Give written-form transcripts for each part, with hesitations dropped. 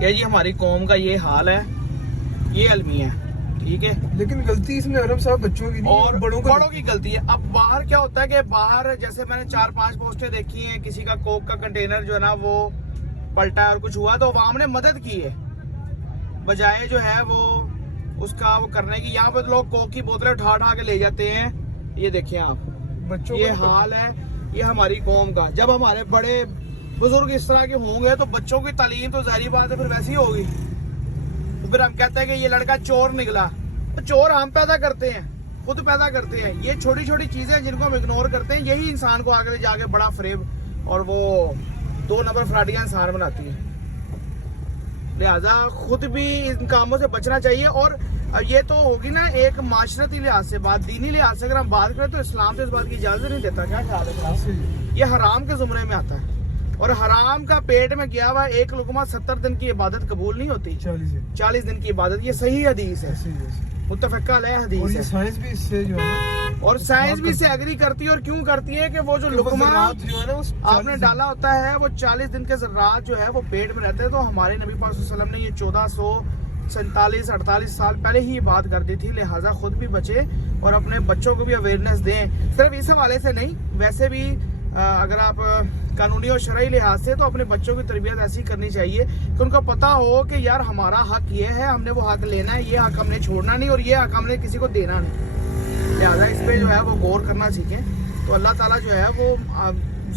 یہ جی ہماری قوم کا یہ حال ہے، یہ المیہ ہے، ٹھیک ہے. لیکن غلطی اس میں ارم صاحب بچوں کی نہیں اور بڑوں کی غلطی ہے. اب باہر کیا ہوتا ہے کہ باہر جیسے میں نے 4-5 پوسٹیں دیکھی ہیں، کسی کا کوک کا کنٹینر جو ہے نا وہ پلٹا اور کچھ ہوا تو عوام نے مدد کی ہے بجائے جو ہے وہ اس کا وہ کرنے کی. یہاں پہ لوگ کوک کی بوتلیں اٹھا کے لے جاتے ہیں. یہ دیکھیں آپ، بچوں یہ حال ہے یہ ہماری قوم کا. جب ہمارے بڑے بزرگ اس طرح کے ہوں گے تو بچوں کی تعلیم تو ظاہری بات ہے پھر ویسی ہوگی. تو پھر ہم کہتے ہیں کہ یہ لڑکا چور نکلا. تو چور ہم پیدا کرتے ہیں، خود پیدا کرتے ہیں. یہ چھوٹی چھوٹی چیزیں جن کو ہم اگنور کرتے ہیں یہی انسان کو آگے جا کے بڑا فریب اور وہ 2 نمبر فراڈیاں انسان بناتی ہیں. لہذا خود بھی ان کاموں سے بچنا چاہیے. اور یہ تو ہوگی نا ایک معاشرتی لحاظ سے بات، دینی لحاظ سے اگر ہم بات کریں تو اسلام تو اس بات کی اجازت نہیں دیتا. کیا خیال ہے؟ یہ حرام کے زمرے میں آتا ہے اور حرام کا پیٹ میں گیا ہوا ایک لقمہ 70 دن کی عبادت قبول نہیں ہوتی. 40 دن کی عبادت، یہ صحیح حدیث ہے، متفقہ علیہ حدیث ہے. سائنس بھی اس سے جو ہے اور سائنس بھی اس سے ایگری کرتی ہے. اور کیوں کرتی ہے کہ وہ جو لقمہ آپ نے ڈالا ہوتا ہے وہ 40 دن کے ذرات جو ہے وہ پیٹ میں رہتے ہیں. تو ہمارے نبی پاک صلی اللہ علیہ وسلم نے یہ 1447-48 سال پہلے ہی یہ بات کر دی تھی. لہٰذا خود بھی بچے اور اپنے بچوں کو بھی اویئرنیس دیں. صرف اس حوالے سے نہیں، ویسے بھی اگر آپ قانونی اور شرعی لحاظ سے تو اپنے بچوں کی تربیت ایسی کرنی چاہیے کہ ان کو پتہ ہو کہ یار ہمارا حق یہ ہے، ہم نے وہ حق لینا ہے، یہ حق ہم نے چھوڑنا نہیں اور یہ حق ہم نے کسی کو دینا نہیں. لہٰذا اس پہ جو ہے وہ غور کرنا سیکھیں تو اللہ تعالیٰ جو ہے وہ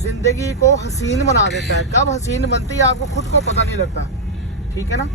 زندگی کو حسین بنا دیتا ہے. کب حسین بنتی ہے آپ کو خود کو پتہ نہیں لگتا. ٹھیک ہے نا؟